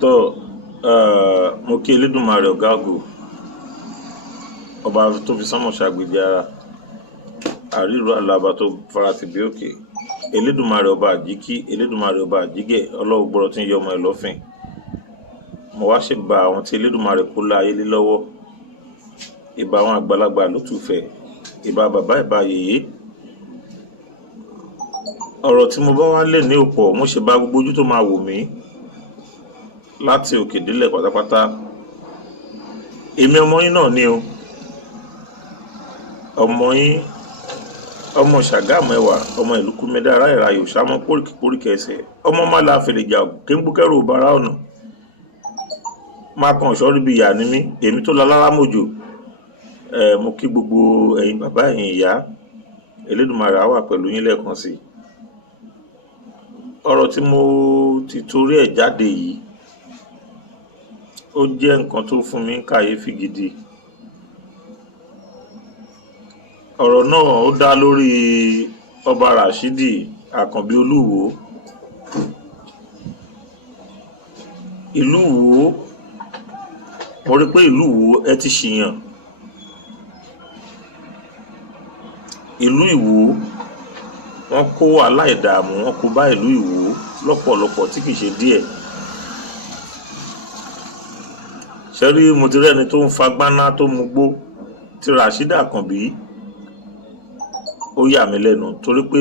tó mo kí Elédùmarè ọ̀gá ògo ọba tó fi sánmọ̀ ṣàgbéjì ara àríro àlàbà tó fara ti bí òkè Elédùmarè ọba àjíkí Elédùmarè ọba àjígẹ̀ ọlọ́wọ́ gbọ́rọ̀ tí ń yọ ọmọ ẹ̀ lọ́fìn. Mo wá ṣe bá àwọn tí Elédùmarè kó láyé lé lọ́wọ́, ìbá àwọn àgbàlagbà lótùfẹ́, ìbá bàbá ìbá yèyé. Ọ̀rọ̀ tí mo bá wá lè ní òpọ̀, mo ṣe bá gbogbo ojú tó máa wò mí láti òkè délẹ̀ pátápátá. Èmi ọmọ yín náà ni o, ọmọ yín, ọmọ Ṣàgámù ẹwà, ọmọ ìlú Kúmẹ́dá ará ìrà yòó ṣámọ́ póríkì ẹsẹ̀, ọmọ má la fèrèjà kéńgbókẹ́rò bàrá ọ̀nà. Má kan ṣọ́rí bí ìyá ni mí, èmi tó lálára mòjò. Mo kí gbogbo ẹ̀yin bàbá ẹ̀yin ìyá, Elédùmarè á wà pẹ̀lú yín lẹ́ẹ̀kan sí. Ọ̀rọ̀ tí mo ti torí ẹ̀ jáde yìí, ó jẹ́ nǹkan tó fún mi kàyéfì gidi. Ọ̀rọ̀ náà ó dá lórí ọba Ràṣídì Àkànbí Olúwo. Ìlú Ìwó, mo rí pé ìlú Ìwó ẹ ti ṣìyàn. Ìlú Ìwó wọ́n kó aláìdààmú, wọ́n kó bá ìlú Ìwó lọ́pọ̀lọpọ̀ tí kìí ṣe díẹ̀. Ṣẹ́rí mo ti rẹ́ni tó ń fa gbáná tó mu gbó ti Ràṣídì Àkànbí. Ó yà mí lẹ́nu torí pé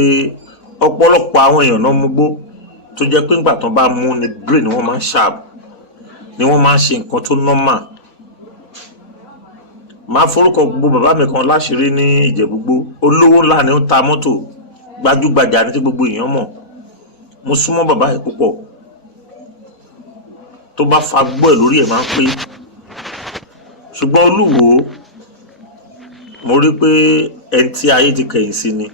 ọ̀pọ̀lọpọ̀ àwọn èèyàn náà mú gbó tó jẹ́ pé nígbà tán bá mú ni brain ni wọ́n máa ń sharp, ni wọ́n máa ń ṣe nǹkan tó normal. Máa forúkọ gbogbo bàbá mi kan láṣìírí ní Ìjẹ̀bú-Igbó, olówó ńlá ni ó ń ta mọ́tò, gbajúgbajà ní tí gbogbo èèyàn mọ̀. Mo súnmọ́ bàbá yìí púpọ̀, tó bá fa gbọ́ ẹ̀ lórí ẹ̀ máa ń pé. Ṣùgbọ́n Olúwo, mo rí pé ẹni tí ayé ti kẹ̀yìn sí ni.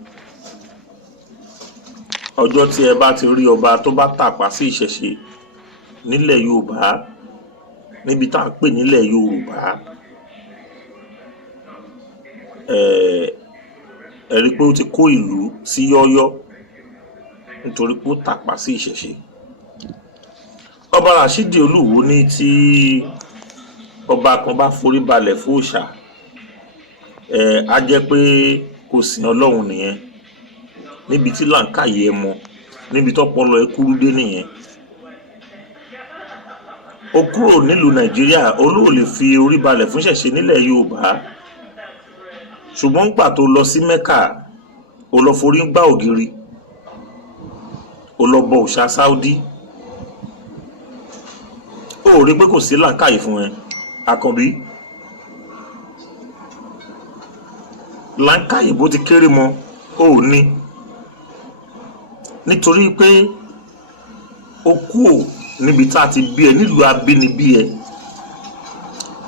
Ọjọ́ tí ẹ bá ti rí ọba tó bá tàpá sí ìṣẹ̀ṣe nílẹ̀ Yorùbá, níbi tá à ń pè nílẹ̀ Yorùbá, ẹ rí pé ó ti kó ìlú sí yọ́yọ́ nítorí pé ó tàpá sí ìṣẹ̀ṣe. Ọba Ràṣídì Olúwo ní tí ọba kan bá forí balẹ̀ fún òòṣà, á jẹ́ pé kò sìn Ọlọ́run nìyẹn. Níbi tí làǹkàyè ẹ mọ, níbi tọ́pọlọ ẹ kúrú dé nìyẹn. Ó kúrò nílùú Nàìjíríà, Olúwo lè fi orí balẹ̀ fún ìṣẹ̀ṣe nílẹ̀ Yorùbá. Ṣùgbọ́n nígbà tó lọ sí Mẹ́kà, ó lọ forí gbá ògiri, ó lọ bọ òòṣà Sáúdí. Ó rí pé kò sí làǹkàyè fún ẹ, Àkànbí. Làǹkàyè bó ti kéré mọ, ó ní. Nítorí pé ó kúò níbi tá a ti bí ẹ, nílùú abínibí ẹ.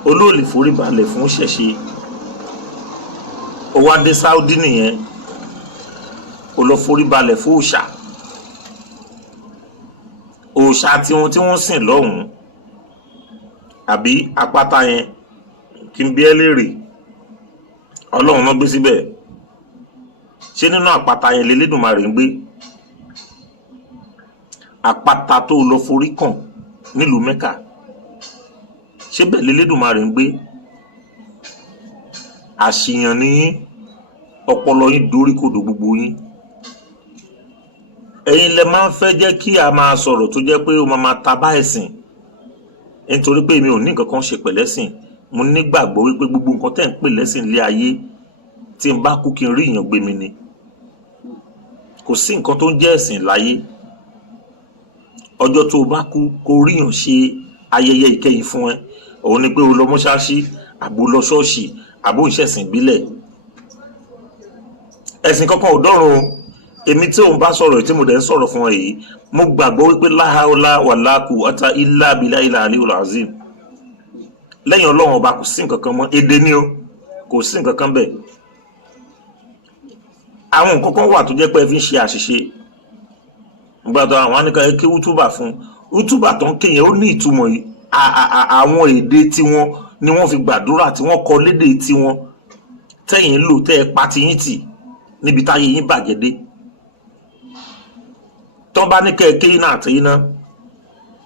Olúwo lè forí balẹ̀ fún ìṣẹ̀ṣe. Ó wá dé Sáúdí nìyẹn, ó lọ forí balẹ̀ fún òòṣà. Òòṣà tiwọn tí wọ́n sìn lọ́hùn-ún, àbí àpáta yẹn, kí n bí ẹ léèrè, Ọlọ́run náà gbé síbẹ̀. Ṣé nínú àpáta yẹn l'Elédùmarè ń gbé? Àpáta tó lọ forí kàn nílùú Mẹ́kà, ṣé bẹ́ẹ̀ l'Elédùmarè ń gbé? Àṣìyàn ni yín, ọpọlọ yín dorí kodò gbogbo yín. Ẹ̀yin lẹ máa ń fẹ́ jẹ́ kí a máa sọ̀rọ̀ tó jẹ́ pé ó máa ta bá ẹ̀sìn. Nítorí pé èmi ò ní nǹkan kan ṣe pẹ̀lẹ́sìn. Mo nígbàgbọ́ wípé gbogbo nǹkan tẹ́ ń pè lẹ́sìn lé ayé, tí n bá kú kí n rí èèyàn gbé mi ni. Kò sí nǹkan tó ń jẹ́ ẹ̀sìn láyé. Ọjọ́ tó o bá kú kó rí èèyàn ṣe ayẹyẹ ìkẹyìn fún ẹ, òun ni pé o lọ mọ́ṣáláṣí, àbò lọ ṣọ́ọ̀ṣì, àbò ìṣẹ̀sìn ìbílẹ̀. Ẹ̀sìn kankan ò dọ́run o. Èmi tí òun bá sọ̀rọ̀ tí mo dẹ̀ ń sọ̀rọ̀ fún ẹ yìí, mo gbàgbọ́ wípé la hawla wala quwwata illa billahil aliyyil azim. Lẹ́yìn Ọlọ́run ọba kò sí nǹkan kan mọ́, èdè ni o, kò sí nǹkan kan bẹ́ẹ̀. Àwọn nǹkan kan wà tó jẹ́ pé ẹ fi ń ṣe àṣìṣe. Gbàdọ̀ àwọn anìkan ẹ kí útúbà fún. Útúbà tó ń kéyìn ó ní ìtumọ̀ yìí. Àwọn èdè tiwọn ni wọ́n fi gbàdúrà, tí wọ́n kọ lédè tiwọn. Tẹ́yìn lò tẹ́ ẹ pa tiyín tì níbi táyé yín bàjẹ́ dé. Tọ́ bá ní kẹ́ ẹ kéyìn náà àtẹ́yìn náà,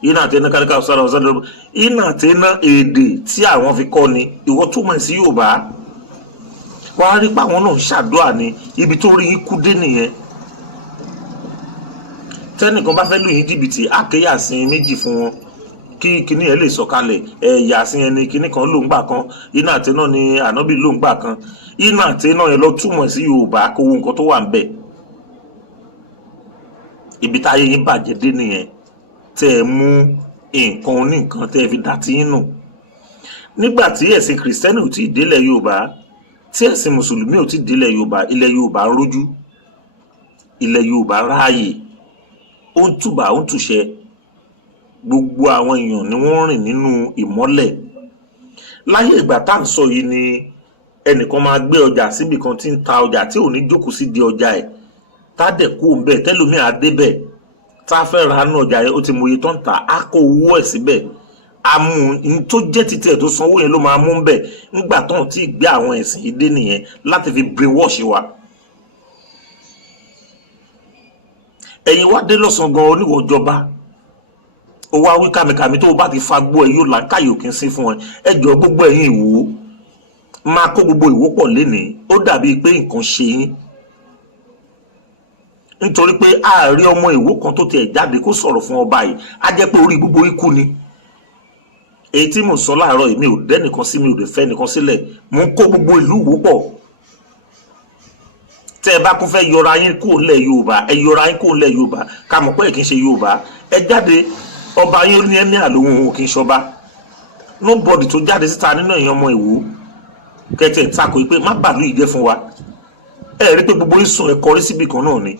iná àtẹná káríkà ọ̀sára ọ̀sára iná àtẹná èdè tí àwọn fi kọ́ ni ìwọ túmọ̀ sí Yorùbá wàá rí pé àwọn náà ń ṣàdúrà ní ibi tó rí ikú dé nìyẹn. tẹ́nìkan bá fẹ́ lù yín jìbìtì àkéyàsìn méjì fún wọn kí kinní ẹ lè sọ̀kalẹ̀ yàsìn ẹni kinní kan ló ń gbà kan iná àtẹná ni ànábì ló ń gbà kan iná àtẹná yẹn lọ túmọ̀ sí Yorùbá kó wo nǹkan tó wà ń bẹ̀. ibi táyé yín bàjẹ́ dé nìyẹn tẹ́ ẹ mú nǹkan oníǹkan tẹ́ ẹ fi dà tí yín nù. nígbà tí ẹ̀sìn kìrìsìtẹ́nì ò tí ì délẹ̀ Yorùbá tí ẹ̀sìn mùsùlùmí ò tí ì délẹ̀ Yorùbá ilẹ̀ Yorùbá ń rójú ilẹ̀ Yorùbá ráàyè ó ń tùbà ó ń tùṣẹ gbogbo àwọn èèyàn ni wọ́n rìn nínú ìmọ́lẹ̀. láyé ìgbà tá à ń sọ yìí ni ẹnìkan máa gbé ọjà síbi kan tí ń ta ọjà tí ò ní jókòó sí di ọjà ẹ̀ tá dẹ̀ kó ń bẹ̀ tẹ́lómìí débẹ̀ tá a fẹ́ ra nù ọjà yẹn ó ti mọ iye tó ń tà á kó owó ẹ̀ síbẹ̀ àmú ní tó jẹ́ títí ẹ̀ tó sanwó yẹn ló máa mú ń bẹ̀ nígbà tó ń tí ì gbé àwọn ẹ̀sìn yìí dé nìyẹn láti fi brainwash wa. ẹ̀yin wá dé lọ́sàn-án gan oníwọ̀ jọba ó wá wí kàmìkàmì tó o bá ti fa gbọ́ ẹ yóò là káyò kí n sí fún ẹ jọ gbogbo ẹ̀yin Ìwó máa kó gbogbo Ìwó pọ̀ lénìí ó dàbí pé nǹkan ṣe yín nítorí pé ààrẹ ọmọ Ìwó kan tó tiẹ̀ jáde kó sọ̀rọ̀ fún ọba yìí á jẹ́ pé orí gbogbo ikú ni. èyí tí mo sọ láàárọ̀ yìí mi ò dẹ́ nìkan sí mi ò dẹ̀ fẹ́ nìkan sílẹ̀ mo ń kó gbogbo ìlú Ìwó pọ̀. tẹ́ ẹ bá kún fẹ́ yọra yín kúrò nílẹ̀ Yorùbá ẹ yọra yín kúrò nílẹ̀ Yorùbá ká mọ̀ pé kì í ṣe Yorùbá ẹ jáde ọba yín ní ẹ̀mí àlóhùn òun kì í ṣọba nobody tó jáde síta nínú ẹ̀yìn ọmọ Ìwó kẹtẹ tako pé má bàálù ìjẹ́ fún wa ẹ rí pé gbogbo ìsùn ẹ kọrí síbì kan náà ni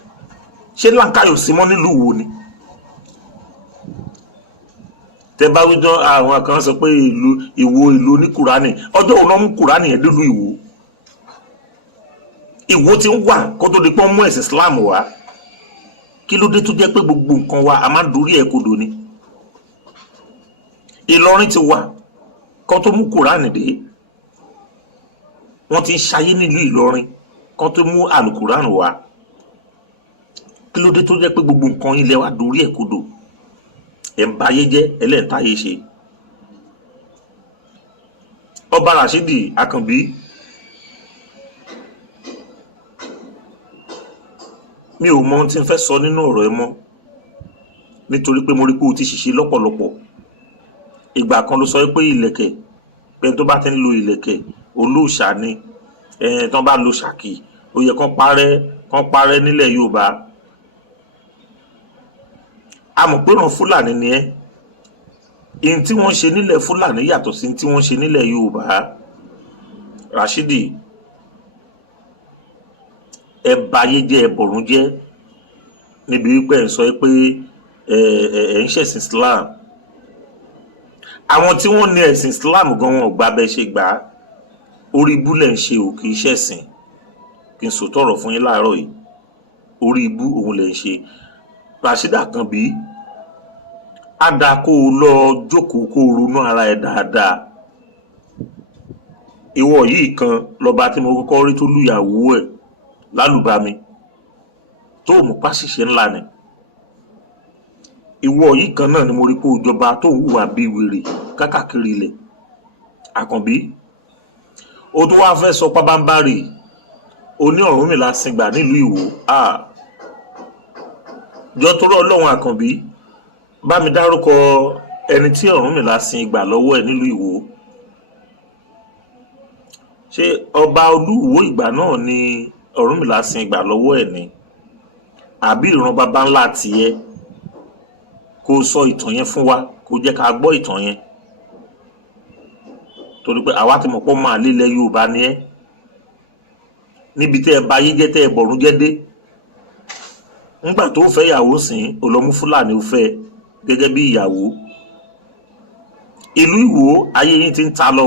ṣé Láńkáyọ̀ sí mọ́ nílùú Ìwó ni. tẹ bá wí dán àwọn kan sọ pé Ìwó ìlú ní Kùránì ọjọ́ òun náà mú Kùránì yẹn nílùú Ìwó. Ìwó ti ń wà kó tó di pọ́n mú ẹ̀sìn Islam wá kí ló dé tó jẹ́ pé gbogbo nǹkan wa a máa ń dorí ẹ̀ kodò ni. Ìlọrin ti wà kó tó mú Kùránì dé wọ́n ti ń ṣayé nílùú Ìlọrin kó tó mú àlùkùránì wá kí ló dé tó jẹ́ pé gbogbo nǹkan ilẹ̀ wa dorí ẹ̀ kodò ẹ̀ ń bayé jẹ́ ẹlẹ́ǹtáyé ṣe. Ọba Rashidi Àkànbí mi ò mọ ohun tí n fẹ́ sọ nínú ọ̀rọ̀ ẹ mọ́ nítorí pé mo rí pé o ti ṣìṣe lọ́pọ̀lọpọ̀. Ìgbà kan ló sọ pé ìlẹ̀kẹ̀ pé tó bá ti ń lo ìlẹ̀kẹ̀ olóòṣà ni tó bá lo ṣàkì ó yẹ kán parẹ́ nílẹ̀ Yorùbá. A mọ̀ pé ràn Fúlàní ni ẹ́ ihun tí wọ́n ṣe nílẹ̀ Fúlàní yàtọ̀ sí tí wọ́n ṣe nílẹ̀ Yorùbá. Rashidi ẹ bayé jẹ́ ẹ bọ̀rún jẹ́ níbi wípé ẹ sọ pé ẹ ń ṣẹ̀sìn Islam. Àwọn tí wọ́n ní ẹ̀sìn Islam gan wọn ò gbà bẹ́ẹ̀ ṣe gbà á orí ibú lẹ̀ ń ṣe ò kì í ṣẹ̀sìn kí n sòtọ̀rọ̀ fún yín láàárọ̀ yìí orí ibú òun lẹ̀ ń ṣe. Rashidi Àkànbí á dáa kó o lọ jókòó kó o ronú ara ẹ dáadáa. Ìwọ yìí kan lọba tí mo kọ́kọ́ rí tó lùyàwó ẹ̀ lálùbami tó mú pàṣìṣe ńlá ni. Ìwọ yìí kan náà ni mo rí pé òjọba tó ń hùwà bíi wèrè kákàkiri ilẹ̀. Àkànbí ó tó wáá fẹ́ sọ pábánbárì oní Ọ̀rúnmìlà sìngbà nílùú Ìwó. Jọ torí Ọlọ́run Àkànbí bá mi dárúkọ ẹni tí Ọ̀rúnmìlà sin ìgbà lọ́wọ́ ẹ̀ nílùú Ìwó. Ṣé ọba Olúwo ìgbà náà ni Ọ̀rúnmìlà sin ìgbà lọ́wọ́ ẹ̀ ni àbí ìran baba ńlá tiẹ̀? Kó sọ ìtàn yẹn fún wa kó jẹ́ ká gbọ́ ìtàn yẹn torí pé àwa ti mọ̀ pọ́ máa lílẹ̀ Yorùbá ni ẹ́ níbi tẹ́ ẹ bayé jẹ́ tẹ́ ẹ bọ̀rún jẹ́ dé. Nígbà tó fẹ́ ìyàwó sìn olómú Fúlàní ó fẹ́ gẹ́gẹ́ bí ìyàwó. Ìlú Ìwó ayé yín ti ń ta lọ.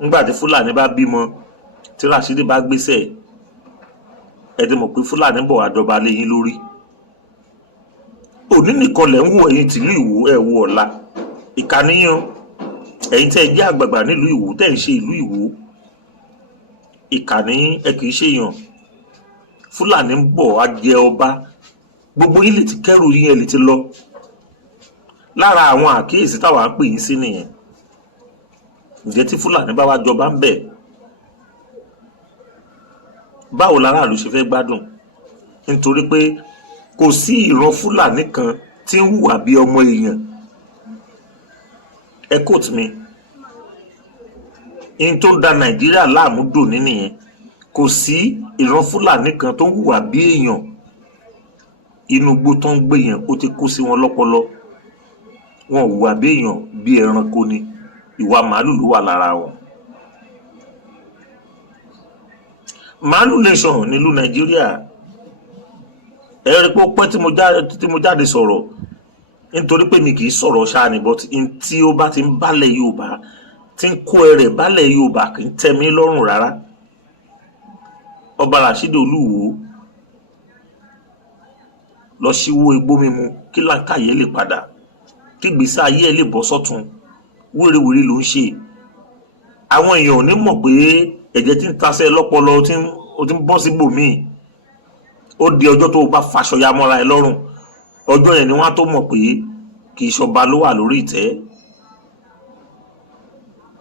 Nígbà tí Fúlàní bá bímọ tí Rashidi bá gbéṣẹ́ ẹ ti mọ̀ pé Fúlàní bọ̀ wá jọba lé yín lórí. Òní nìkan lẹ̀ ń wo ẹ̀yin tìlú Ìwó ẹ̀ wo ọ̀la ìkànnìyàn ẹ̀yin tẹ́ ẹ jẹ́ àgbààgbà nílùú Ìwó tẹ́ ẹ ń ṣe ìlú Ìwó ìkànnì ẹ kì í ṣèyàn. Fúlàní ń bọ̀ wá jẹ ọba gbogbo yín lè ti kẹ́rù yín ẹ lè ti lọ lára àwọn àkíyèsí táwa ń pè yín sí nìyẹn. Ǹjẹ́ tí Fúlàní bá wá jọba ń bẹ̀, báwo láràlú ṣe fẹ́ gbádùn? Nítorí pé kò sí ìran Fúlàní kan tí ń hùwà bí ọmọ èèyàn. Ẹ quote mi, in tó ń da Nàìjíríà láàmú dòní nìyẹn. Kò sí ìran Fúlàní kan tó ń hùwà bí èèyàn. Inú igbó tó ń gbé yẹn ó ti kó sí wọn lọ́pọlọ. Wọn hùwà bí èèyàn, bí ẹranko ni. Ìwà màálù ló wà lára wọn. Màálù nation nílùú Nàìjíríà. Ẹ rí pé ó pẹ́ tí mo jáde sọ̀rọ̀, nítorí pé mi kì í sọ̀rọ̀ ṣáà ni, but tí ó bá ti ń bálẹ̀ Yorùbá, tí ń kó ẹrẹ̀ bálẹ̀ Yorùbá kì í tẹ́ mi lọ́rùn rárá. Ọba Rashidi Olúwo lọ síwó igbó mímu kí làákàyè lè padà, kí ìgbésí ayé ẹ lè bọ́ sọ́tún. Wérewère ló ń ṣe. Àwọn èèyàn ò ní mọ̀ pé ẹ̀jẹ̀ tí ń tasẹ́ lọ́pọlọ ó ti ń bọ́ síbòmíì. Ó di ọjọ́ tó bá faṣọ ya mọ́ra ẹ lọ́rùn, ọjọ́ yẹn ni wọ́n á tó mọ̀ pé kì í ṣọba ló wà lórí ìtẹ́.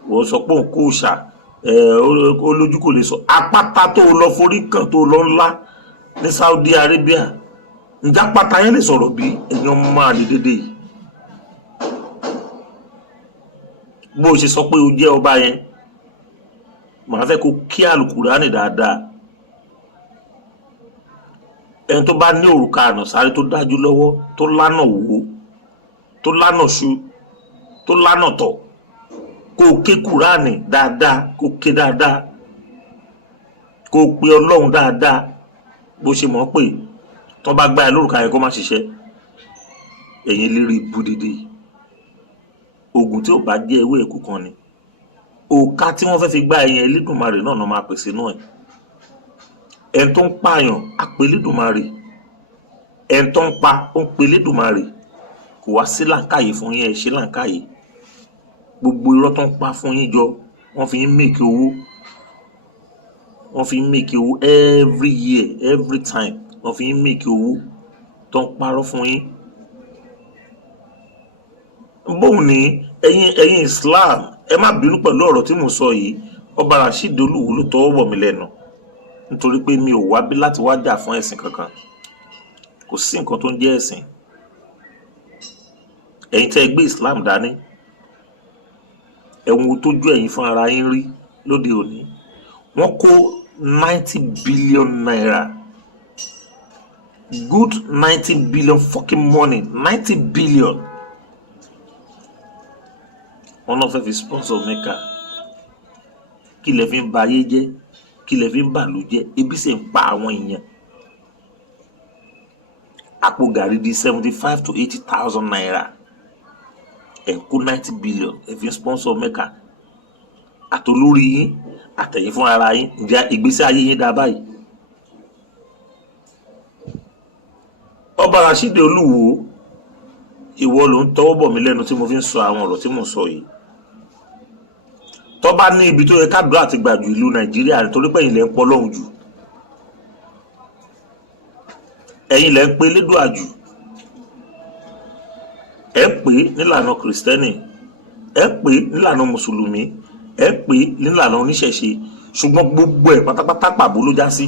Wọ́n sọ pé òun kò ṣà, olójú kò lè sọ. Àpáta tó lọ forí kan tó lọ ńlá ní Saudi Arabia, ǹjẹ́ àpáta yẹn lè sọ̀rọ̀ bí ẹ̀yin ọmọ máa lè dédé yìí? Bó ṣe sọ pé o jẹ́ ọba yẹn, màá fẹ́ kó kí àlùkùránì dáadáa. Ẹni tó bá ní òrùka ànàsáré tó dájú lọ́wọ́, tó lánà wò, tó lánà ṣu, tó lánà tọ̀, kó ké kùránì dáadáa, kó ké dáadáa, kó pe Ọlọ́run dáadáa. Bó ṣe mọ̀ pé tó bá gbá ẹ lórùka yẹn kó má ṣiṣẹ́. Ẹ̀yin lérí ibú dídí. Oògùn tí ò bá jẹ́ ewé ẹ̀kú kan ni. Òòka tí wọ́n fẹ́ fi gbá ẹyẹ Elédùmarè náà máa pèsè inú ẹ̀. Ẹni tó ń pààyàn á pe Elédùmarè. Ẹni tó ń pa ó ń pe Elédùmarè. Kò wá sí làǹkàyè fún yín, ẹ ṣe làǹkàyè. Gbogbo irọ́ tó ń pa fún yín jọ, wọ́n fi ń make owó. Wọ́n fi ń make owó every year, every time. Wọ́n fi ń make owó tó ń parọ́ fún yín. Bóun ni ẹ̀yin Islam, ẹ má bínú pẹ̀lú ọ̀rọ̀ tí mo sọ yìí. Ọba Rashidi Olúwo ló tọwọ́ bọ̀ mí lẹ́nu, nítorí pé mi ò wá bí láti wá jà fún ẹ̀sìn kankan. Kò sí nǹkan tó ń jẹ́ ẹ̀sìn. Ẹ̀yin tẹ́ gbé Islam dání, ẹ̀wọ̀n tójú ẹ̀yin fún ara yín rí lóde òní. Wọ́n kó 90 billion naira, good 90 billion fucking money, 90 billion. Wọ́n náà fẹ́ fi sponsor Mecca. Kí lẹ fi ń ba ayé jẹ́, kí lẹ fi ń bàlú jẹ́, ebi sì ń pa àwọn èèyàn. Àpò gàrí di 75 to 80,000 naira. Ẹ kó 90 billion, ẹ fi ń sponsor Mecca. Àtolórí yín, àtẹ̀yìn fún ara yín, ǹjẹ́ ìgbésí ayé yín dá báyìí? Ọba Rashidi Olúwo, ìwọ ló ń tọwọ́ bọ̀ mí lẹ́nu tí mo fi ń sọ àwọn ọ̀rọ̀ tí mo sọ yìí. Tó bá ní ibi tó yẹ kádùá àti gbàjù ìlú Nàìjíríà, nítorí pé ẹ̀yin lẹ ń pọ̀ lọ́hùn jù. Ẹ̀yin lẹ ń pe Elédùà jù. Ẹ pè nílànà Kìrìsìtẹ́nì, ẹ pè nílànà Mùsùlùmí, ẹ pè nílànà oníṣẹ̀ṣe, ṣùgbọ́n gbogbo ẹ̀ pátápátá pàbó ló já sí.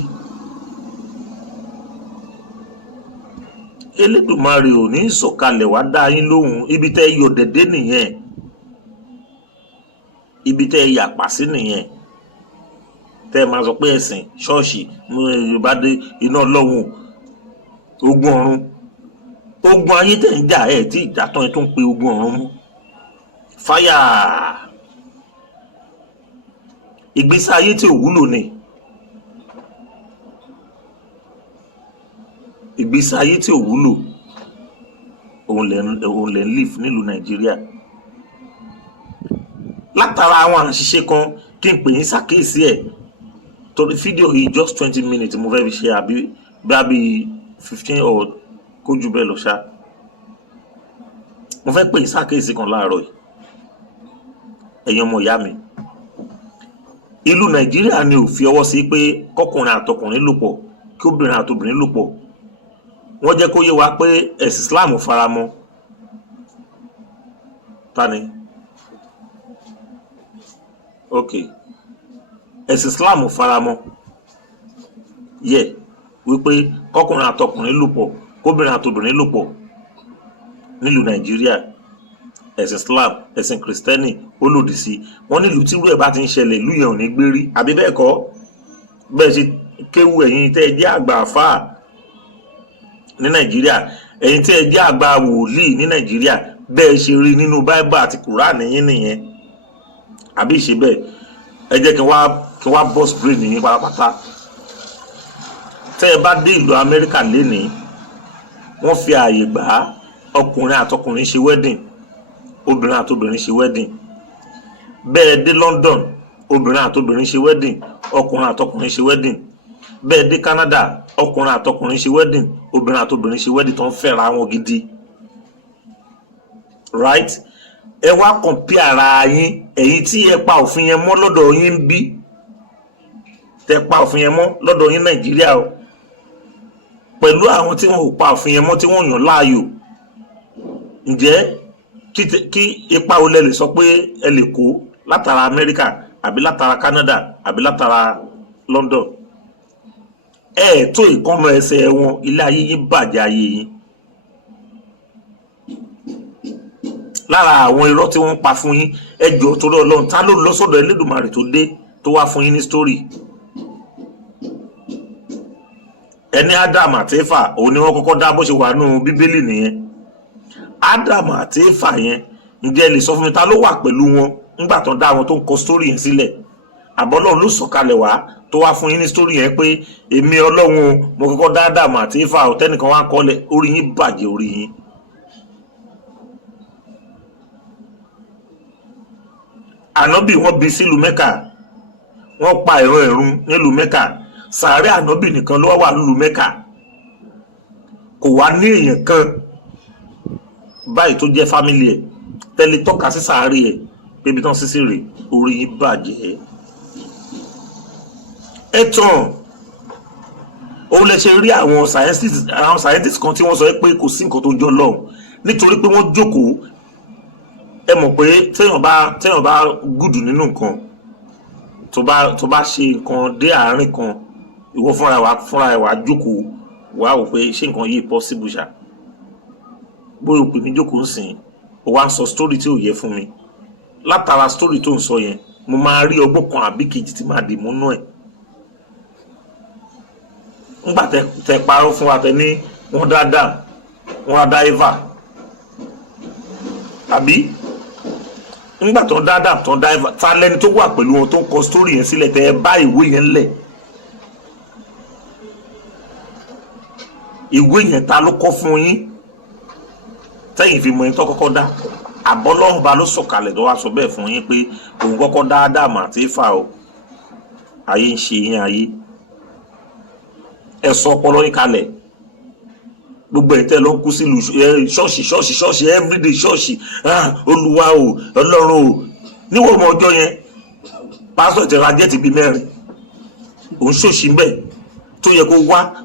Elédùmarè ò ní sọ̀kalẹ̀ wá dá yín lóhùn. Ibi tẹ́ yọ dẹ̀dẹ́ nìyẹn. Ibi tẹ́ yàpá sí nìyẹn. Tẹ́ máa sọ pé ẹ̀sìn ṣọ́ọ̀ṣì bá dé iná Ọlọ́run, ogun ọ̀run. Ogun ayé tẹ́ ń jà ẹ̀ tí ìjà tán ẹ tó ń pe ogun ọ̀run mú. Fáyà. Ìgbésí ayé tí ò wúlò ni. Ìgbésí ayé tí ò wúlò òun lè ń live nílùú Nàìjíríà. Látara àwọn àṣìṣe kan kí n pè yín ṣàkíyèsí ẹ̀. Torí fídíò yìí just 20 minutes mo fẹ́ fi ṣe, àbí bí 15 or kó jù bẹ́ẹ̀ lọ ṣá. Mo fẹ́ pè yín ṣàkíyèsí kan láàárọ̀ yìí. Ẹ̀yin ọmọ ìyá mi. Ìlú Nàìjíríà ni ò fi ọwọ́ sí pé kọkùnrin àtọkùnrin lò pọ̀, kí obìnrin àtobìnrin lò pọ̀. Wọ́n jẹ́ kó yé wa pé ẹ̀sìn Islam faramọ́. tani ok ẹ̀sìn Islam faramọ́ yẹ wípé kọkùnrin àtọkùnrin lò pọ̀ kóbìnrin àtobìnrin lò pọ̀ nílùú Nàìjíríà ẹ̀sìn Islam ẹ̀sìn Kristẹni ó lòdì sí wọn nílùú tí irú ẹ̀ bá ti ń ṣẹlẹ̀ ìlú yẹn ò ní gbérí àbí bẹ́ẹ̀ kọ́ bẹ́ẹ̀ ṣe kéwu ẹ̀yin tẹ́ ẹ jẹ́ àgbà àfáà ní Nàìjíríà ẹ̀yin tẹ́ ẹ jẹ́ àgbà wòlíì ní Nàìjíríà bẹ́ẹ̀ ṣe rí nínú Bible àti Quran yín nìyẹn àbí ìṣe bẹ́ẹ̀ ẹ jẹ́ kí wá boss brain yín pátápátá tẹ́ ẹ bá dé ìlú Amẹ́ríkà lénìí wọ́n fi ààyè gbà á ọkùnrin àtọkùnrin ṣe wedding obìnrin àtobìnrin ṣe wedding bẹ́ẹ̀ dé London obìnrin àtobìnrin ṣe wedding ọkùnrin àtọkùnrin ṣe wedding bẹ́ẹ̀ dé Canada ọkùnrin àtọkùnrin ṣe wedding obìnrin àtobìnrin ṣe wedding tó ń fẹ́ra wọn gidi right ẹ wá compare ara yín ẹ̀yin tí ẹ pa òfin yẹn mọ́ lọ́dọ̀ yín ń bí tẹ pa òfin yẹn mọ́ lọ́dọ̀ yín Nàìjíríà o pẹ̀lú àwọn tí wọn ò pa òfin yẹn mọ́ tí wọ́n yàn láàyò ǹjẹ́ kí ipa olè lè sọ pé ẹ lè kó látara Amẹ́ríkà àbí látara Canada àbí látara London ẹ tó ìkọ́mọ ẹsẹ̀ wọn ilé ayé yín bàjẹ́ ayé yín lára àwọn irọ́ tí wọ́n pa fún yín ẹjọ́ torí Ọlọ́run ta ló lọ sọ́dọ̀ Elédùmarè tó dé tó wá fún yín ní story ẹni Ádámù àti Éfà òun ni wọ́n kọ́kọ́ dá bó ṣe wà nínú Bíbélì nìyẹn Ádámù àti Éfà yẹn ǹjẹ́ lè sọ fún mi ta ló wà pẹ̀lú wọn nígbà tó dá wọn tó ń kọ story yẹn sílẹ̀ àbọ́lọ́run ló sọ̀kalẹ̀ wá tó wá fún yín ní story yẹn pé èmi Ọlọ́run mo kọ́kọ́ dá Ádámù àti Éfà tẹ́nìkan wá kọ́lẹ̀ orí yín bàjẹ́ orí yín. Ànábì wọ́n bí sílùú Mẹ́kà wọ́n pa ìran ẹ̀rún nílùú Mẹ́kà sàárẹ̀ Ànábì nìkan ló wà nílùú Mẹ́kà kò wá ní èèyàn kan báyìí tó jẹ́ fámílì ẹ̀ tẹ́lẹ̀ tọ́ka sí sàárẹ̀ ẹ̀ pébi tán sísè rè orí yín bàjẹ́ ẹ tàn òun lè ṣe rí àwọn scientists kan tí wọ́n sọ pé kò sí nǹkan tó jọ lọ́hùn nítorí pé wọ́n jókòó ẹ mọ̀ pé téèyàn bá gùdù nínú nǹkan tó bá ṣe nǹkan dé àárín kan ìwọ fúnra ẹ̀ wá jókòó wá wò pé ṣé nǹkan yìí possible ṣá bóyá o pè mí jókòó ń sìn o wá ń sọ story tí ò yẹ fún mi látara story tó ń sọ yẹn mo máa rí ọgbọ́n kan àbí kejì tí máa dì múnú ẹ̀ ńgbà tẹ parọ́ fún wa tẹ ní wọ́n dá Eva àbí ńgbà tó ń dá Eva ta lẹni tó wà pẹ̀lú wọn tó ń kọ story yẹn sílẹ̀ tẹ ẹ bá ìwé yẹn lẹ̀ ìwé yẹn ta ló kọ fún yín tẹ́yìn fi mọ ẹni tó kọ́kọ́ dá àbọ́lọ́run bá ló sọ̀kalẹ̀ tó wá sọ bẹ́ẹ̀ fún yín pé òun kọ́kọ́ dá Ádámù àti Éfà o ayé ń ṣe yín ayé ẹ sọ ọpọlọ yín kalẹ̀ gbogbo ẹ̀tẹ́ ló ń kú sílùú ṣọ́ọ̀ṣì everyday ṣọ́ọ̀ṣì Olúwa o Ọlọ́run o níwọ̀n ọmọ ọjọ́ yẹn pásítọ̀ ti ra jẹ́ẹ̀tì bíi 4 òun ṣòṣì ń bẹ̀ tó yẹ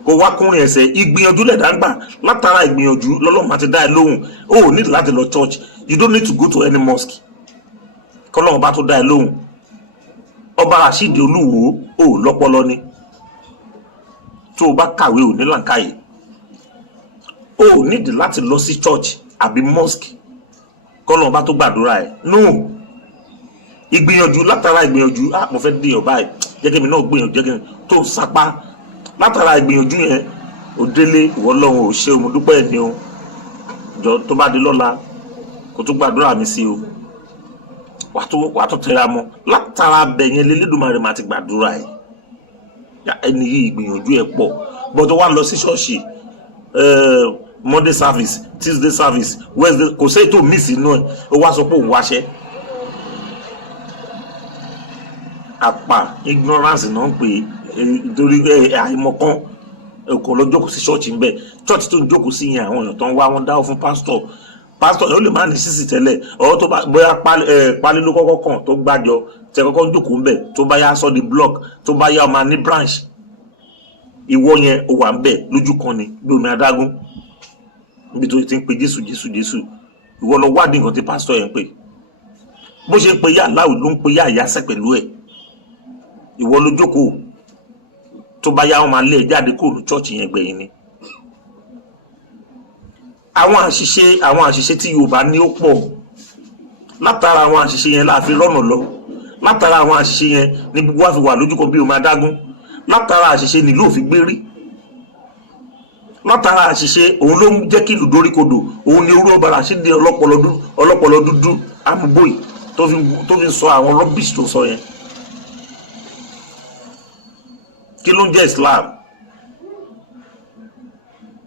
kó wá kúnrin ẹsẹ̀ ìgbìyànjú lẹ̀dá ń gbà látara ìgbìyànjú lọ́lọ́run àti dá ẹ lóhùn o ò ní láti lọ church you don't need to go to any mosque kọ́lọ́run bá tó dá ẹ lóhùn Ọba Rasheed Olúwo o lọ́pọlọ ni tó o bá kàwé ò ní làǹkàyè o ò nídìí láti lọ sí church àbí mosque kọ́lọ́run bá tó gbàdúrà ẹ̀ no ìgbìyànjú látara ìgbìyànjú mo fẹ́ dèèyàn báyìí jẹ́ kí mi náà gbìyànjú jẹ́ kí mi tó sapá látara ìgbìyànjú yẹn ò délé ìwọ Ọlọ́run ò ṣe o mo dúpẹ́ ẹ̀ ní o jọ tó bá di lọ́la kó tó gbàdúrà mi sí o wà tó tẹra mọ́ látara bẹ̀yẹn l'Elédùmarè máa ti gbàdúrà ẹ̀ ẹni yìí ìgbìyànjú ẹ̀ pọ̀ bọ́dọ̀ wà lọ sí ṣọ́ọ̀ṣì Monday service Tuesday service Wednesday kò sẹ́yìn tó miss inú ẹ̀ ó wá sọ pé òun wáṣẹ́ àpà ignorance náà ń pè é nítorí àìmọ̀kan ẹ̀kọ́ lọ jókòó sí ṣọ́ọ̀ṣì ń bẹ̀ ṣọ́ọ̀ṣì tó ń jókòó sí yẹn àwọn èèyàn tó ń wá wọn dáwọ́ fún pásítọ̀ yẹn ó lè má ní sísì tẹ́lẹ̀ ọ̀rọ̀ tó bá bóyá pálí ló kọ́kọ́ kàn tó gbàjọ tẹ kọ́kọ́ ń jókòó ń bẹ̀ tó bá yá sọ di block tó bá yá ọmọ ní branch ìwọ yẹn ó wà ń bẹ̀ lójú kan ni bí omi adágún níbi tó ti ń pe Jésù ìwọ lọ wádìí nǹkan tí pásítọ̀ yẹn ń pè bó ṣe ń pe yá aláwò ló ń pe yá ìyáṣẹ́ pẹ̀lú ẹ̀. Ìwọ ló jókòó tó bá yá wọn máa lé ẹ jáde kúrò ní chọ́ọ̀chì yẹn gbẹ̀yìn ni. Àwọn àṣìṣe tí Yorùbá ní ó pọ̀. Látara àwọn àṣìṣe yẹn la fi rọ́nà lọ. Látara àwọn àṣìṣe yẹn ní gbogbo wa fi wà lójú kan bí omi adágún. Látara àṣìṣe nílùú òfin gbérí. Látara àṣìṣe òun ló ń jẹ́ kí ìlú dóríkodò. Òun ni orú Ọba Ràṣídì ọlọ́pọlọ dúdú amúbóyì tó fi sọ àwọn rubbish tó sọ yẹn. Kí ló ń jẹ́ Islam?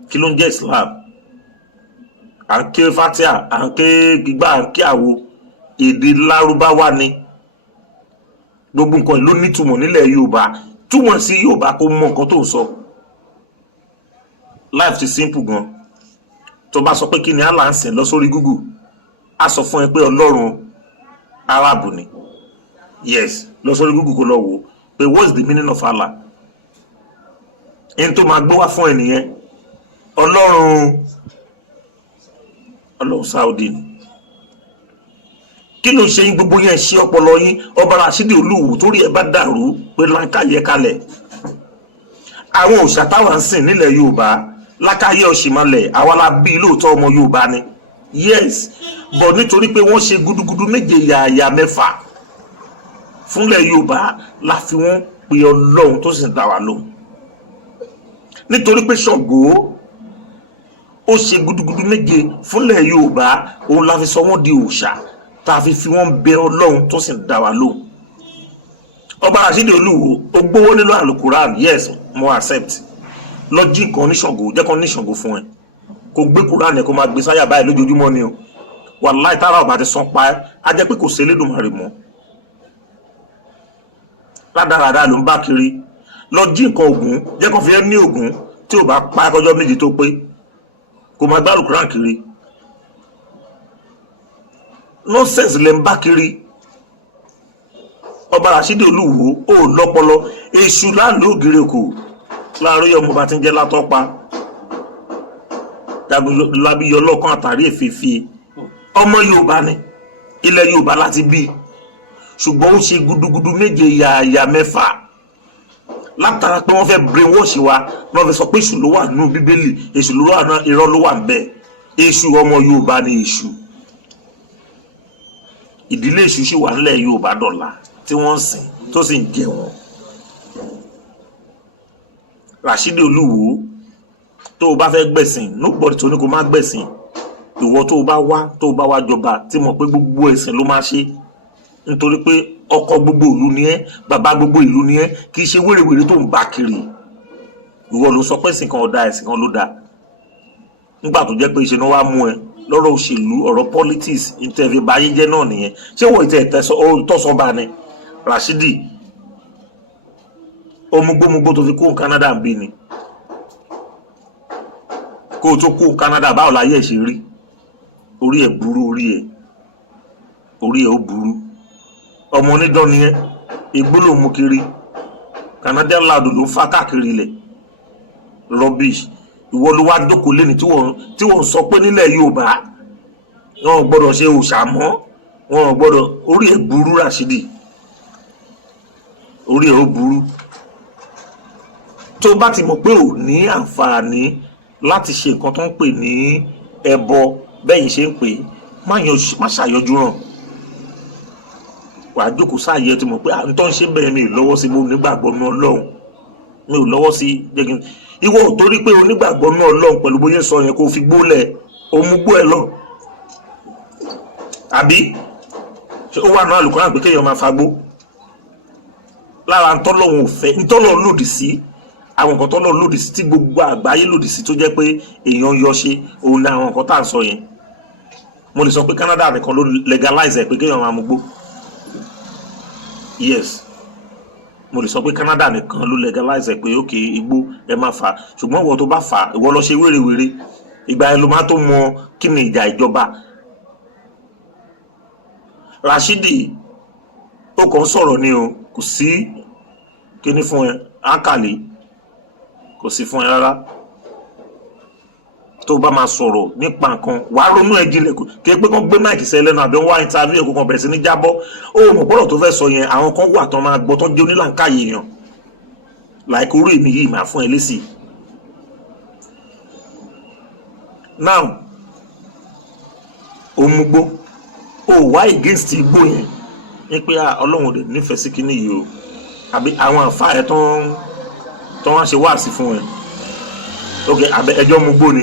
Kí ló ń jẹ́ Islam? À ń ké fatia, à ń ké gbígbà, à ń ké àwo. Èdè Lárúbáwá ni. Gbogbo nǹkan ló nítumọ̀ nílẹ̀ Yorùbá. Túmọ̀ sí Yorùbá kó mọ nǹkan tó ń sọ. Life ti simple gan. Tó bá sọ pé kí ni Allah ń sìn lọ sórí Google, a sọ fún ẹ pé Ọlọ́run Arabu ni. Yes, lọ sórí Google kó lọ wò pé what is the meaning of Allah? Ẹni tó máa gbé wá fún ẹ nìyẹn. Ọlọ́run Saudi ni. Kí ló ṣe yín gbogbo yẹn ṣe ọpọlọ yín? Ọba Ràṣídì Olúwo torí ẹ bá dàrú pé láńkàyẹ kalẹ̀. Àwọn òòṣà táwọn ń sìn nílẹ̀ Yorùbá lákàyè ọ̀ṣìmọ̀lẹ̀ àwa la bí lóòótọ́ ọmọ Yorùbá ni. Yes, but nítorí pé wọ́n ṣe gudugudu méje yàyà mẹ́fà fúnlẹ̀ Yorùbá la fi wọ́n pe Ọlọ́run tó sì ń dá wa lóhùn. Nítorí pé Ṣàngó ó ṣe gudugudu méje fúnlẹ̀ Yorùbá òun la fi sọ wọ́n di òòṣà tá a fi wọ́n bẹ Ọlọ́run tó sì ń dá wa lóhùn. Ọba Ràṣídì Olúwo ó gbówó nínú Al-Quran. Yes, mo accept. Lọ jí nǹkan ní Ṣàngó, jẹ́ kan ní Ṣàngó fún ẹ. Kò gbé Quran ẹ̀ kó máa gbé sáyà báyìí lójoojúmọ́ ni o. Wàláhì tára ọba ti san pa ẹ́, á jẹ́ pé kò sí Elédùmarè mọ́. Rádaràdà ló ń bá kiri. Lọ jí nǹkan Ògún, jẹ́ kan fi ẹ́ ní Ògún tí ò bá pa ọjọ́ méjì tó pé. Kò máa gbá Al-Quran kiri. Nonsense lẹ ń bá kiri. Ọba Ràṣídì Olúwo ó lọ́pọlọ. Èṣù láàlú ògiri òkú láàárọ̀ ọmọ bá ti ń jẹ́ Látọ́pa. Lábíyọ lọ́kàn àtàrí èfèfé. Ọmọ Yorùbá ni. Ilẹ̀ Yorùbá láti bí. Ṣùgbọ́n ó ṣe gudugudu méje yàyà mẹ́fà. Látara pé wọ́n fẹ́ brainwash wa, wọ́n fẹ́ sọ pé èṣù ló wà nínú Bíbélì, èṣù ló wà náà, irọ́ ló wà ńbẹ̀. Èṣù ọmọ Yorùbá ni èṣù. Ìdílé èṣù sì wà nílẹ̀ Yorùbá dọ̀la tí wọ́n ń sìn tó sì ń jẹ wọn. Ràṣídì Olúwo tó o bá fẹ́ gbẹ̀sìn, nobody tó ní kó má gbẹ̀sìn. Ìwọ tó o bá wá jọba tí mọ̀ pé gbogbo ẹ̀sìn ló máa ṣe. Nítorí pé ọkọ gbogbo ìlú ni ẹ́, bàbá gbogbo ìlú ni ẹ́, kì í ṣe wèrèwèrè tó ń bá kiri. Ìwọ ló sọ pé ẹ̀sìn kan ọ̀dà ẹ̀sìn kan ló dáa. Nígbà tó jẹ́ pé ìṣe náà wá mú ẹ lọ́rọ̀ òṣèlú, ọ̀rọ̀ politics, ìtẹ̀fẹ̀ báyé jẹ́ náà nìyẹn. Ṣé wọ́n ìtẹ̀sọ́ba ni? Ràṣídì omugbómugbó tó fi kó Canada ń bí ni. Kó o tó kó Canada báwo láyé ẹ̀ ṣe rí? Orí ẹ̀ burú, orí ẹ̀ ó burú. Ọmọ onídán ni ẹ́, igbó ló mú kiri. Canadian loud ló ń fà káàkiri ilẹ̀. Rubbish. Ìwọ ló wá jókòó lẹ́ni tí wọ́n sọ pé nílẹ̀ Yorùbá wọn ò gbọ́dọ̀ ṣe òòṣà mọ́, wọn ò gbọ́dọ̀. Orí ẹ̀ burú Ràṣídì. Orí ẹ̀ ó burú. Tó bá ti mọ̀ pé ò ní àǹfààní láti ṣe nǹkan tó ń pè ní ẹbọ bẹ́yìn ṣe ń pè, má ṣàyọjú ràn. Wàá jókòó sáàyè tí mọ̀ pé à ń tọ́ ń ṣe bẹ́ẹ̀ mi ò lọ́wọ́ sí, mo nígbàgbọ́ ní Ọlọ́run, mi ò lọ́wọ́ sí jẹ́gin. Ìwọ torí pé onígbàgbọ́ ní Ọlọ́run pẹ̀lú bóyá sọ yẹn kó fi gbólẹ̀ ó mú gbó ẹ lọ. Àbí ó wà náà Al-Quran pé kéèyàn máa fagbó. Lára ntọ́lọ́run ò fẹ́, ntọ́lọ́run lòdì sí, àwọn nǹkan tọ́lọ́run lòdì sí tí gbogbo àgbáyé lòdì sí tó jẹ́ pé èèyàn yọ ṣe, òun ni àwọn nǹkan tá à ń sọ yẹn. Mo lè sọ pé Canada nìkan ló legalize ẹ̀ pé kéèyàn máa mú gbó. Yes, mo lè sọ pé Canada nìkan ló legalize ẹ̀ pé ok igbó ẹ máa fà, ṣùgbọ́n ìwọ tó bá fà, ìwọ lọ ṣe wérewère, ìgbà yẹn ló máa tó mọ kí ni ìjà ìjọba. Ràṣídì ó kàn sọ̀rọ̀ ni o, kò sí kíní fún ẹ, ákàlẹ̀ kò sí fún ẹ rárá. tó bá máa sọ̀rọ̀ nípa nǹkan wàá ronú ẹ jinlẹ̀ kí pé kán gbé máìkì sẹ́ lẹ́nu àbí wá interview ẹ̀kọ́ kan bẹ̀rẹ̀ sí ní jábọ́ ó mọ̀ pọ́rọ̀ tó fẹ́ sọ yẹn àwọn kan wà tán máa gbọ́ tán jẹ́ onílànkáyè èèyàn láìkó orí èmi yìí máa fún ẹ lésì. now òmùgbó ó wá against igbó yẹn ní pé ọlọ́run ò dẹ̀ nífẹ̀ẹ́ sí kíní yìí o àbí àwọn àǹfà ẹ̀ tán wá ṣe wáàsí fún ẹ ok àbẹ ẹjọ́ mú gbó ni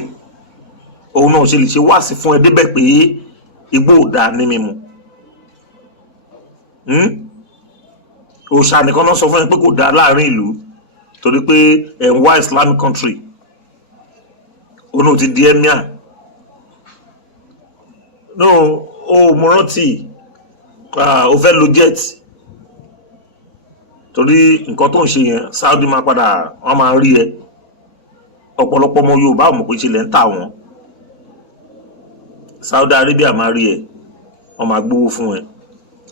òun náà ṣe lè ṣe wáàsí fún ẹ débẹ̀ pé igbó ò dáa ní mímu òòṣà nìkan náà sọ fún ẹ pé kò dáa láàrin ìlú torí pé ẹ̀ ń wá Islamic country òun náà ti di emir no o mo rántí o fẹ́ lo jet torí nǹkan tó ń ṣe yẹn Saudi máa padà wọ́n máa rí ẹ ọ̀pọ̀lọpọ̀ ọmọ Yorùbá ò mọ̀ pé ṣẹlẹ̀ ń tà wọ́n Saudi Arabia máa rí ẹ wọ́n máa gbówó fún ẹ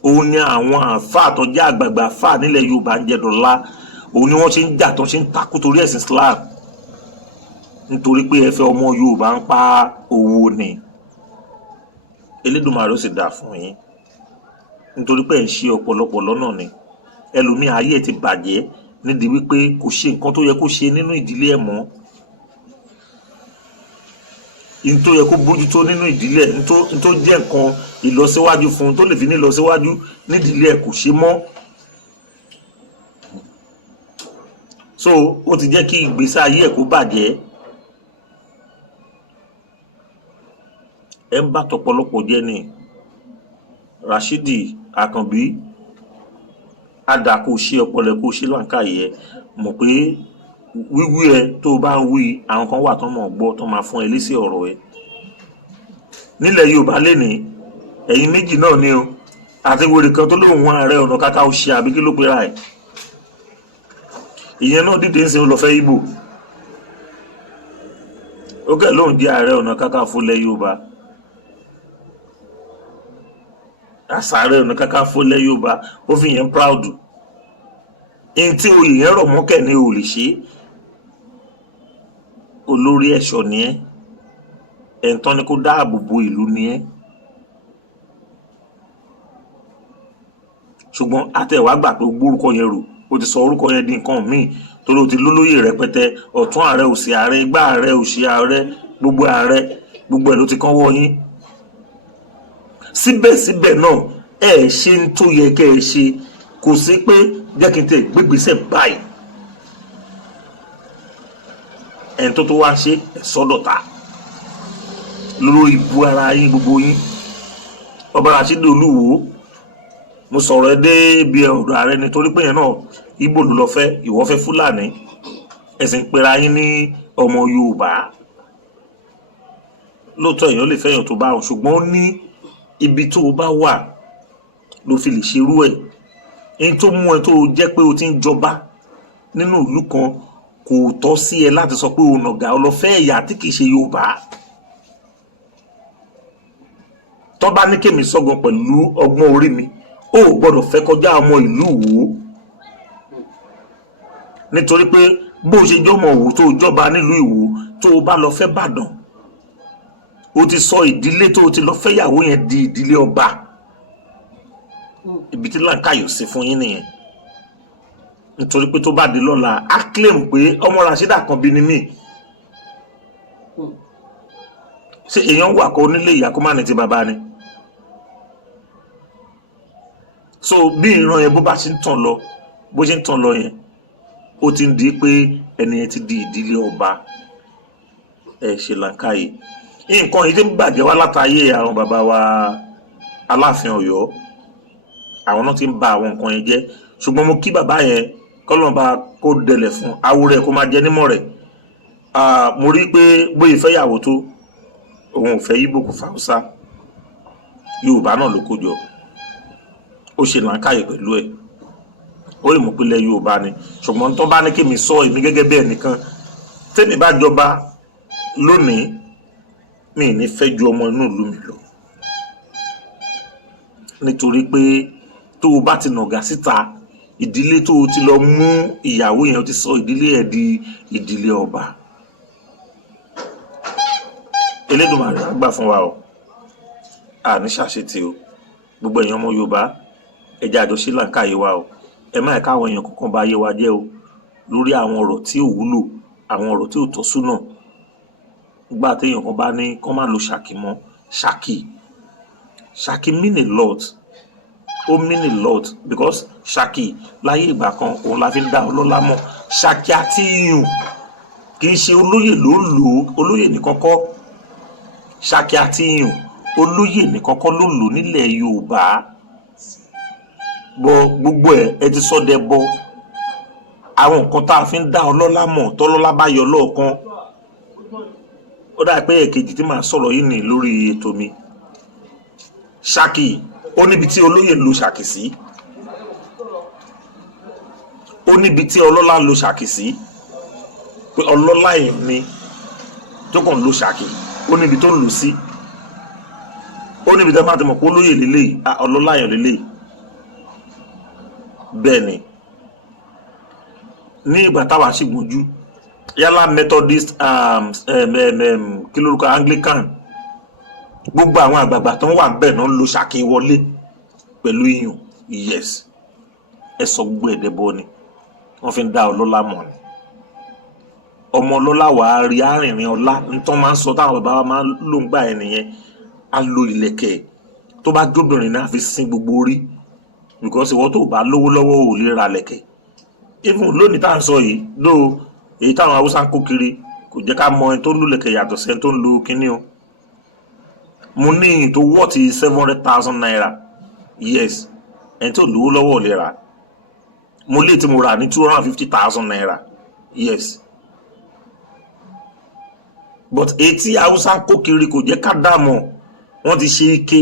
òun ni àwọn àáfàá tó jẹ́ àgbààgbà àáfàá nílẹ̀ Yorùbá ń jẹ dọ̀la òun ni wọ́n ṣe ń jà tó ṣe ń takú torí ẹ̀sìn Islam nítorí pé ẹ fẹ́ ọmọ Yorùbá ń pa owó ni Elédùmarè ó sì dà fún yín nítorí pé ẹ̀ ń ṣe ọ̀pọ̀lọpọ̀ lọ́nà ni ẹlòmíì ayé ẹ̀ ti bàjẹ́ nídìí wípé kò ṣe nǹkan tó yẹ kó ṣe nínú ìdílé ẹ̀ mọ́ ní tó yẹ kó bójútó nínú ìdílé ẹ̀ ní tó jẹ́ nǹkan ìlọsíwájú fún un tó lè fi ní ìlọsíwájú nídìílé ẹ̀ kò ṣe mọ́ so ó ti jẹ́ kí ìgbésí ayé ẹ̀ kó bàjẹ́ ẹ̀ ń bá tọ̀pọ̀lọpọ̀ jẹ́ ni Rashidi Àkànbí ada kò ṣe ọpọlọ kò ṣe láǹkà yẹ mọ̀ pé wíwí ẹ tó bá ń wí àwọn kan wà tán mọ̀ gbọ́ tán máa fún ẹ lésì ọ̀rọ̀ ẹ nílẹ̀ Yorùbá lénìí ẹ̀yin méjì náà ni o àti wèrè kan tó lóun wọn Ààrẹ Ọ̀nà Kakanfò àbí kí ló pera ẹ̀ ìyẹn náà dìde ń sin olùfẹ́ Ìgbò ó kẹ́ lóun jẹ́ Ààrẹ Ọ̀nà Kakanfò lẹ̀ Yorùbá Ààrẹ Ọ̀nà Kakanfò lẹ̀ Yorùbá ó fi yẹn proud in tí oyè yẹn rọ̀ mọ́kẹ́ ni ò lè ṣe olórí ẹ̀ṣọ́ ni ẹ́ ẹ̀ńtọ́ ni kó dáàbò bo ìlú ni ẹ́ ṣùgbọ́n àtẹ̀wá gbà pé gbórúkọ yẹn rò ó ti sọ orúkọ yẹn di nǹkan míì torí ó ti lólóyè rẹpẹtẹ ọ̀tún ààrẹ òsì ààrẹ igbá ààrẹ òsì ààrẹ gbogbo ẹ̀ ló ti kán wọ́ yín síbẹ̀síbẹ̀ náà ẹ ṣe ń tó yẹ kẹ́ ẹ ṣe kò sí pé jẹ́ kí n tẹ̀ gbégbèsè báyìí ẹni tó wá ṣe ẹ̀sọ́dọ̀ta lórí ibu ara yín gbogbo yín Ọba Rashidi Olúwo mo sọ̀rọ̀ ẹ dé ibi ọ̀dọ̀ ààrẹ nítorí pé yẹn náà Ìgbò ló lọ fẹ́ ìwọ fẹ́ Fúlàní ẹ̀sìn pera yín ní ọmọ Yorùbá lóòótọ́ èèyàn lè fẹ́yàn tó bá wọn ṣùgbọ́n ó ní ibi tó o bá wà ló fi lè ṣerú ẹ̀ èyí tó mú ẹ tó jẹ́ pé o ti ń jọba nínú ìlú kan kò tọ́ sí ẹ láti sọ pé o nàgà ọ lọ fẹ́ ẹ̀yà tí kìí ṣe Yorùbá tó bá ní kémi sọ́gun pẹ̀lú ọgbọ́n orí mi ó gbọ́dọ̀ fẹ́ kọjá ọmọ ìlú Ìwó nítorí pé bó ṣe jọmọ Ìwó tó jọba nílùú Ìwó tó o bá lọ fẹ́ Ìbàdàn o ti sọ ìdílé tó o ti lọ fẹ́yàwó yẹn di ìdílé ọba ibi tí làǹkàyò sí fún yín nìyẹn nítorí pé tó bá di lọ́la á claim pé ọmọ Rashidi Àkànbí ni mí ṣé èèyàn wà kó nílé ìyá kó má ní ti bàbá ni so bí ìran yẹn bó bá ṣe ń tàn lọ bó ṣe ń tàn lọ yẹn ó ti ń di pé ẹni yẹn ti di ìdílé ọba ẹ ṣe làǹkàyè nǹkan yìí tí ń bàjẹ́ wá látàyè àwọn bàbá wa Aláàfin Ọ̀yọ́ àwọn náà ti ń ba àwọn nǹkan yẹn jẹ́ ṣùgbọ́n mo kí bàbá yẹn kọ́lọ́ba kó dẹlẹ̀ fún awúrẹ́ kó máa jẹ nímọ̀ rẹ̀ mo rí pé bóyá ìfẹ́yàwó tó òun ò fẹ́ Ìgbò kò fàwùsá Yorùbá náà ló kó jọ ó ṣe làǹkàyè pẹ̀lú ẹ̀ ó lè mọ̀ pé ilẹ̀ Yorùbá ni ṣùgbọ́n tó bá ní kí mi sọ èmi gẹ́gẹ́ bí ẹnìkan tẹ́mi bá jọba lónìí mi ní fẹ́ ju ọmọ inú ìlú mi lọ nítorí pé tó o bá ti nàgà síta ìdílé tó o ti lọ mú ìyàwó yẹn o ti sọ ìdílé ẹ̀ di ìdílé ọba Elédùmarè á gbà fún wa o àní ṣàṣetì o gbogbo èèyàn ọmọ Yorùbá ẹja àjọ Sri Lanka yé wa o ẹ má ẹ̀ka àwọn èèyàn kankan bá yé wa jẹ́ o lórí àwọn ọ̀rọ̀ tí ò wúlò àwọn ọ̀rọ̀ tí ò tọ́ súnà nígbà téèyàn kan bá ní kán má lo Ṣàkì mọ́ Ṣàkì mean a lot ó mean a lot because Ṣàkì láyé ìgbà kan òun la fi ń dá ọlọ́lá mọ̀ Ṣàkì àti iyùn kì í ṣe olóyè ló ń lò ó olóyè nìkan kọ́ Ṣàkì àti iyùn olóyè nìkan kọ́ ló ń lò nílẹ̀ Yorùbá bọ gbogbo ẹ ti sọ dẹ bọ àwọn nǹkan tá a fi ń dá ọlọ́lá mọ̀ tọ́lọ́lá bá yọ lọ́ọ̀kan ó dà pé èkejì tí màá sọ̀rọ̀ yìí ní lórí ètò mi Ṣàkì ó níbi tí olóyè ń lo Ṣàkì sí ó níbi tí ọlọ́lá ń lo Ṣàkì sí pé ọlọ́lá yẹn ni tó kàn ń lo Ṣàkì ó níbi tó ń lò sí ó níbi tó máa ti mọ̀ pé olóyè lélẹ́yìí ọlọ́lá yẹn lélẹ́yìí bẹ́ẹ̀ ni ní ìgbà táwa sì gbójú yálà Methodist kí lórúkọ Anglican gbogbo àwọn àgbààgbà tó ń wà bẹ́ẹ̀ náà ń lo Ṣàkì wọlé pẹ̀lú iyùn yes ẹ sọ gbogbo ẹ̀dẹ̀bọ ni wọ́n fi ń dá ọlọ́lá mọ̀ ni ọmọ ọlọ́lá wàá rí arìnrìn ọlá nítorí máa ń sọ táwọn bàbá wa máa ń lò ń gbà ẹ nìyẹn á lo ìlẹ̀kẹ̀ tó bá jóbìnrin náà fi sin gbogbo orí because ìwọ tó bá lówó lọ́wọ́ ò lè ra lẹ̀kẹ̀ even lónìí tá à ń sọ yìí ló èyí táwọn Haúsá ń kó kiri kò jẹ́ ká mọ ẹni tó ń lo lẹ̀kẹ̀ yàtọ̀ sí ẹni tó ń lo kinní o mo ní ìyìn tó wọ́ọ̀tì 700,000 naira yes ẹni tó lówó lọ́wọ́ ò lè rà mo lè tí mo rà ní 250,000 naira yes but èyí tí Haúsá ń kó kiri kò jẹ́ ká dààmú wọ́n ti ṣe ike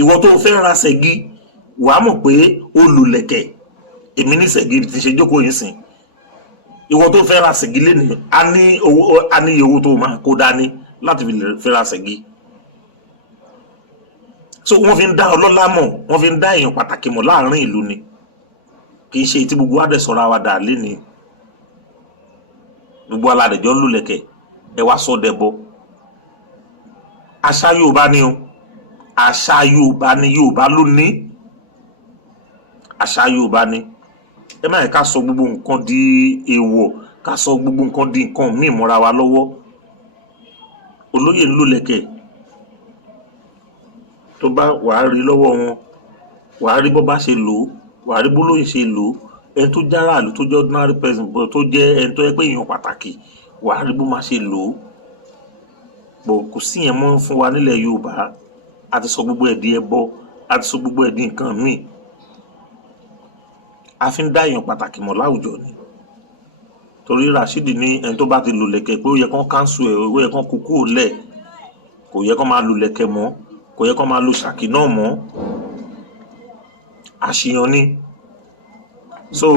ìwọ tó fẹ́ ra ṣẹ̀gí wàá mọ̀ pé ó lu lẹ̀kẹ̀ èmi ní ṣẹ̀gí ti ṣe jókòó yìí sìn ìwọ tó fẹ́ ra ṣẹ̀gí lénìí a ní owó tó máa kó dání láti fi lè fẹ́ ra ṣẹ̀gí so wọ́n fi ń dá ọlọ́lá mọ̀ wọ́n fi ń dá èèyàn pàtàkì mọ̀ láàrin ìlú ni kì í ṣe tí gbogbo adẹ̀sọ̀rọ̀ àwa dà lénìí gbogbo aládẹ̀jọ́ ń lù lẹ̀kẹ̀ ẹ wá sọ dẹ̀bọ àṣà Yorùbá ni o àṣà Yorùbá ni Yorùbá ló ní àṣà Yorùbá ni ẹ má yẹ ká sọ gbogbo nǹkan di èèwọ̀ ká sọ gbogbo nǹkan di nǹkan míì mọ́ra wa lọ́wọ́ olóyè ń lò lẹ̀kẹ̀ tó bá wàá rí lọ́wọ́ wọn wàá rí bó bá ṣe lò ó wàá rí bólóyè ṣe lò ó ẹni tó jára àlù tó jẹ́ ordinary person tó jẹ́ ẹni tó yẹ pé èèyàn pàtàkì wàá rí bó máa ṣe lò ó bọ̀ kò sí yẹn mọ́ fún wa nílẹ̀ Yorùbá a ti sọ gbogbo ẹ̀ di ẹbọ a ti sọ gbogbo ẹ̀ di nǹkan míì a fi ń dá èèyàn pàtàkì mọ̀ láwùjọ ni torí Rashidi ní ẹni tó bá ti lò lẹ̀kẹ̀ pé ó yẹ kán káńsù ẹ̀ ó yẹ kán kúkú lẹ̀ kò yẹ kán máa lò lẹ̀kẹ̀ mọ́ kò yẹ kán máa lo Ṣàkì náà mọ́ àṣìyàn ni so